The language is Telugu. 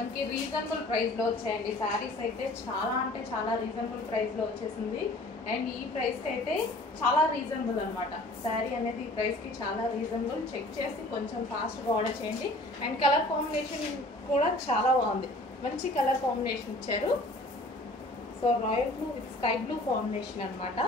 మనకి రీజనబుల్ ప్రైస్లో వచ్చాయండి శారీస్ అయితే. చాలా అంటే చాలా రీజనబుల్ ప్రైస్లో వచ్చేసింది. అండ్ ఈ ప్రైస్కి అయితే చాలా రీజనబుల్ అనమాట. శారీ అనేది ఈ ప్రైస్కి చాలా రీజనబుల్. చెక్ చేసి కొంచెం ఫాస్ట్గా ఆర్డర్ చేయండి. అండ్ కలర్ కాంబినేషన్ కూడా చాలా బాగుంది. మంచి కలర్ కాంబినేషన్ ఇచ్చారు. So royal blue with sky blue combination అనమాట.